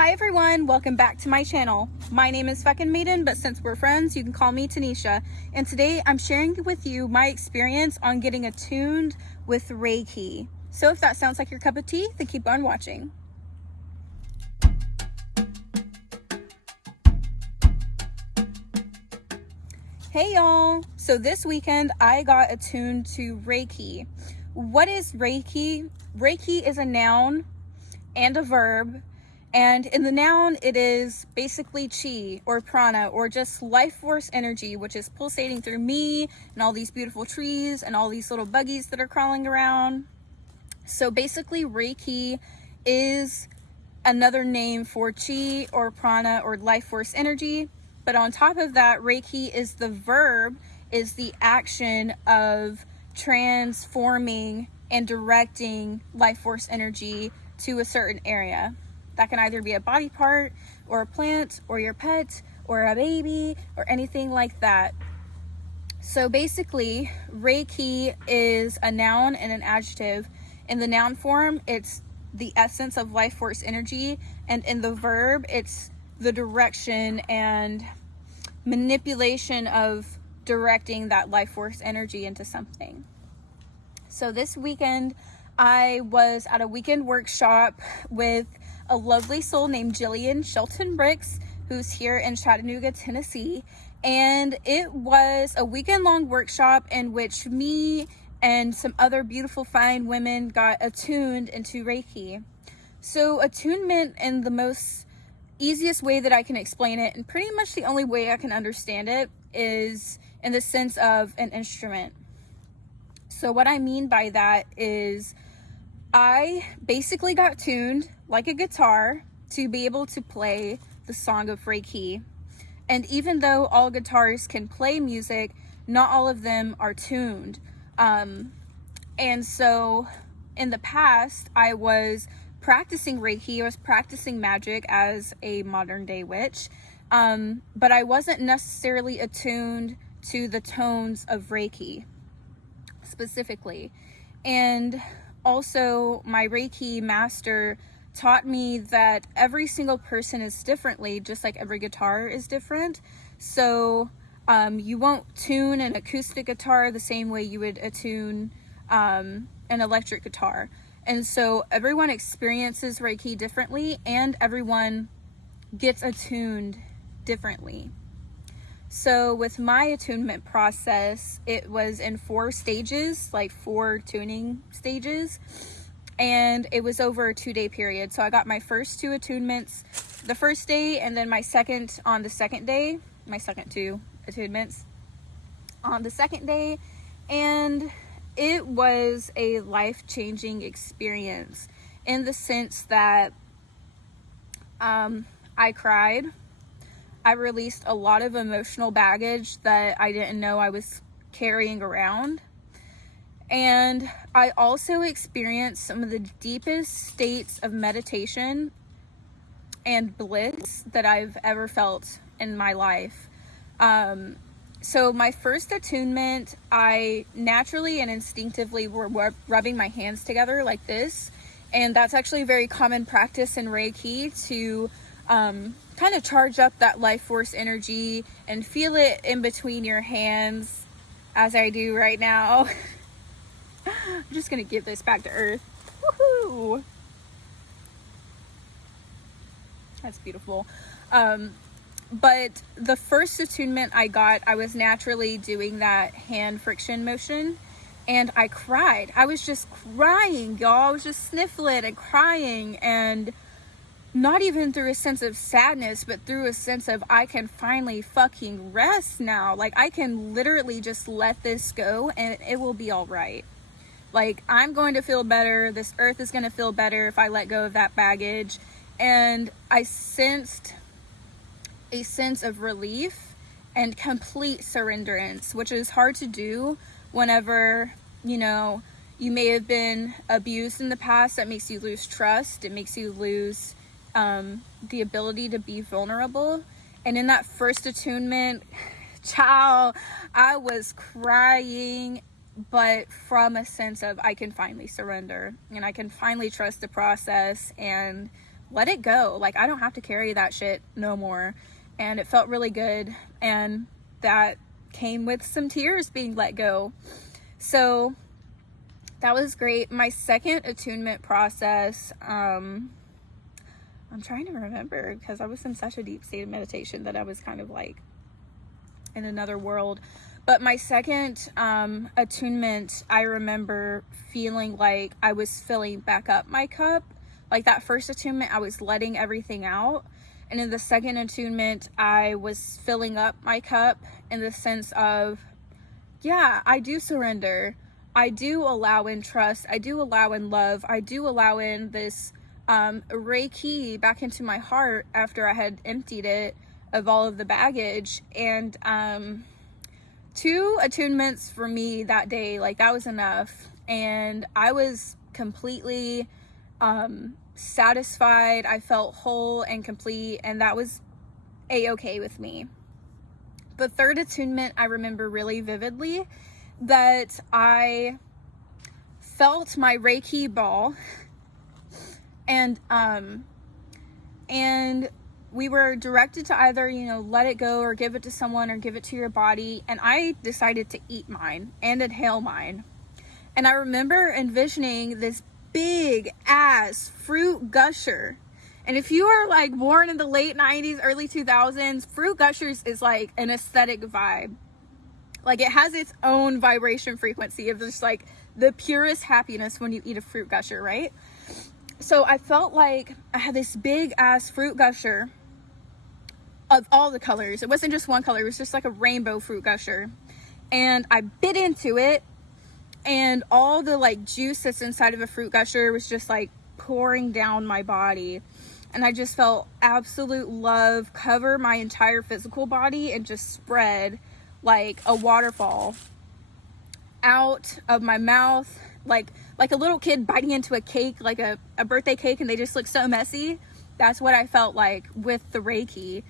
Hi everyone, welcome back to my channel. My name is fecund Maiden, but since we're friends, you can call me Tanisha. And today I'm sharing with you my experience on getting attuned with Reiki. So if that sounds like your cup of tea, then keep on watching. Hey y'all! So this weekend I got attuned to Reiki. What is Reiki? Reiki is a noun and a verb. And in the noun, it is basically chi or prana or just life force energy, which is pulsating through me and all these beautiful trees and all these little buggies that are crawling around. So basically, Reiki is another name for chi or prana or life force energy. But on top of that, Reiki is the verb, is the action of transforming and directing life force energy to a certain area. That can either be a body part or a plant or your pet or a baby or anything like that. So basically, Reiki is a noun and an adjective. In the noun form, it's the essence of life force energy, and in the verb, it's the direction and manipulation of directing that life force energy into something. So this weekend, I was at a weekend workshop with a lovely soul named Jillian Shelton Bricks, who's here in Chattanooga, Tennessee. And it was a weekend-long workshop in which me and some other beautiful, fine women got attuned into Reiki. So attunement, in the most easiest way that I can explain it, and pretty much the only way I can understand it, is in the sense of an instrument. So what I mean by that is I basically got tuned like a guitar to be able to play the song of Reiki. And even though all guitars can play music, not all of them are tuned. And so in the past, I was practicing Reiki, I was practicing magic as a modern day witch, but I wasn't necessarily attuned to the tones of Reiki specifically. And also, my Reiki master taught me that every single person is differently, just like every guitar is different. So you won't tune an acoustic guitar the same way you would attune an electric guitar. And so everyone experiences Reiki differently, and everyone gets attuned differently. So with my attunement process, it was in 4 stages, like 4 tuning stages, and it was over a 2-day period. So I got my first 2 attunements the first day, and then my second on the second day, my second 2 attunements on the second day, and it was a life-changing experience in the sense that I cried. I released a lot of emotional baggage that I didn't know I was carrying around. And I also experienced some of the deepest states of meditation and bliss that I've ever felt in my life. So my first attunement, I naturally and instinctively were rubbing my hands together like this. And that's actually a very common practice in Reiki, to kind of charge up that life force energy and feel it in between your hands, as I do right now. I'm just gonna give this back to earth. Woohoo! That's beautiful. But the first attunement I got, I was naturally doing that hand friction motion, and I cried. I was just crying, y'all. I was just sniffling and crying, and not even through a sense of sadness, but through a sense of, I can finally fucking rest now. Like, I can literally just let this go and it will be all right. Like, I'm going to feel better. This earth is going to feel better if I let go of that baggage. And I sensed a sense of relief and complete surrenderance, which is hard to do whenever, you know, you may have been abused in the past. That makes you lose trust. It makes you lose the ability to be vulnerable. And in that first attunement, child, I was crying, but from a sense of, I can finally surrender and I can finally trust the process and let it go. Like, I don't have to carry that shit no more. And it felt really good. And that came with some tears being let go. So that was great. My second attunement process, I'm trying to remember, because I was in such a deep state of meditation that I was kind of like in another world. But my second attunement, I remember feeling like I was filling back up my cup. Like that first attunement, I was letting everything out. And in the second attunement, I was filling up my cup in the sense of, yeah, I do surrender. I do allow in trust. I do allow in love. I do allow in this Reiki back into my heart after I had emptied it of all of the baggage. And 2 attunements for me that day, like that was enough. And I was completely satisfied. I felt whole and complete, and that was a-okay with me. The third attunement, I remember really vividly that I felt my Reiki ball, and we were directed to either, you know, let it go or give it to someone or give it to your body. And I decided to eat mine and inhale mine. And I remember envisioning this big ass fruit gusher. And if you are like born in the late 90s, early 2000s, fruit gushers is like an aesthetic vibe. Like it has its own vibration frequency of just like the purest happiness when you eat a fruit gusher, right? So I felt like I had this big ass fruit gusher of all the colors. It wasn't just one color, it was just like a rainbow fruit gusher. And I bit into it, and all the like juice that's inside of a fruit gusher was just like pouring down my body. And I just felt absolute love cover my entire physical body and just spread like a waterfall out of my mouth, like a little kid biting into a cake, like a birthday cake, and they just look so messy. That's what I felt like with the Reiki.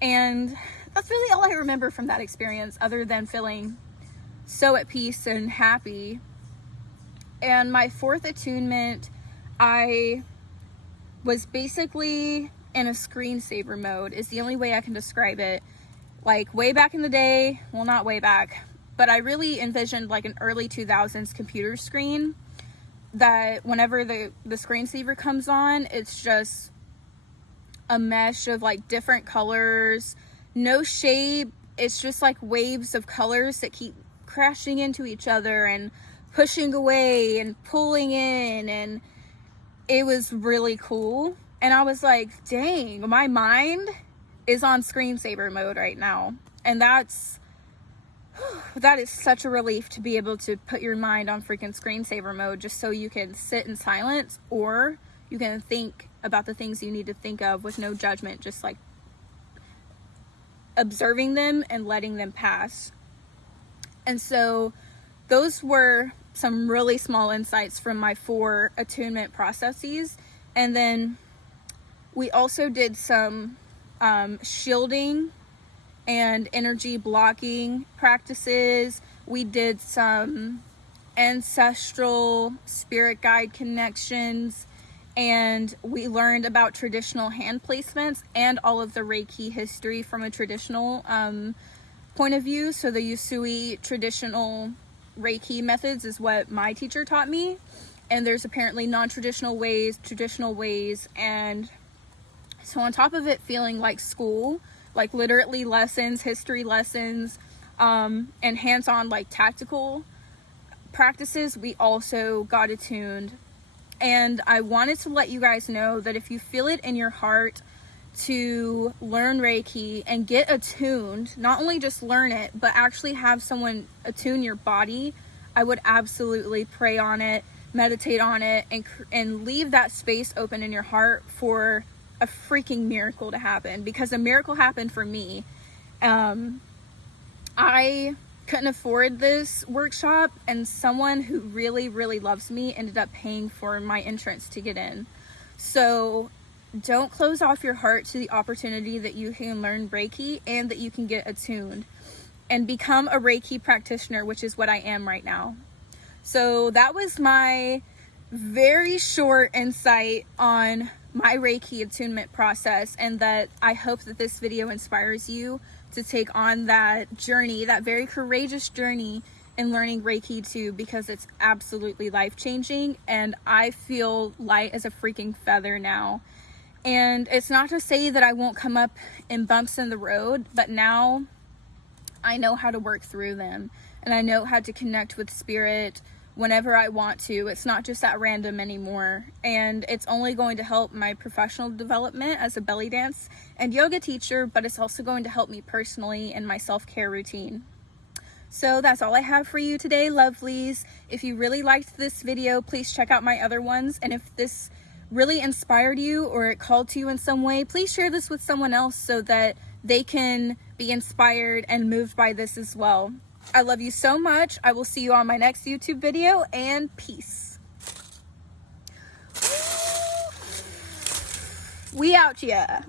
And that's really all I remember from that experience, other than feeling so at peace and happy. And my fourth attunement, I was basically in a screensaver mode, is the only way I can describe it. Like way back in the day, well, not way back, but I really envisioned like an early 2000s computer screen that whenever the screensaver comes on, it's just a mesh of like different colors, no shape. It's just like waves of colors that keep crashing into each other and pushing away and pulling in. And it was really cool. And I was like, dang, my mind is on screensaver mode right now. And that is such a relief to be able to put your mind on freaking screensaver mode, just so you can sit in silence, or you can think about the things you need to think of with no judgment, just like observing them and letting them pass. And so those were some really small insights from my 4 attunement processes. And then we also did some shielding and energy blocking practices. We did some ancestral spirit guide connections, and we learned about traditional hand placements and all of the Reiki history from a traditional point of view. So the Usui traditional Reiki methods is what my teacher taught me, and there's apparently non-traditional ways, traditional ways. And so on top of it feeling like school, like literally lessons, history lessons, and hands-on like tactical practices, we also got attuned. And I wanted to let you guys know that if you feel it in your heart to learn Reiki and get attuned, not only just learn it, but actually have someone attune your body, I would absolutely pray on it, meditate on it, and leave that space open in your heart for a freaking miracle to happen. Because a miracle happened for me. I couldn't afford this workshop, and someone who really, really loves me ended up paying for my entrance to get in. So don't close off your heart to the opportunity that you can learn Reiki and that you can get attuned and become a Reiki practitioner, which is what I am right now. So that was my very short insight on my Reiki attunement process, and that I hope that this video inspires you to take on that journey, that very courageous journey in learning Reiki too, because it's absolutely life-changing, and I feel light as a freaking feather now. And it's not to say that I won't come up in bumps in the road, but now I know how to work through them, and I know how to connect with spirit whenever I want to. It's not just at random anymore, and it's only going to help my professional development as a belly dance and yoga teacher, but it's also going to help me personally in my self-care routine. So that's all I have for you today, lovelies. If you really liked this video, please check out my other ones, and if this really inspired you or it called to you in some way, please share this with someone else so that they can be inspired and moved by this as well. I love you so much. I will see you on my next YouTube video, and peace. We out, yeah.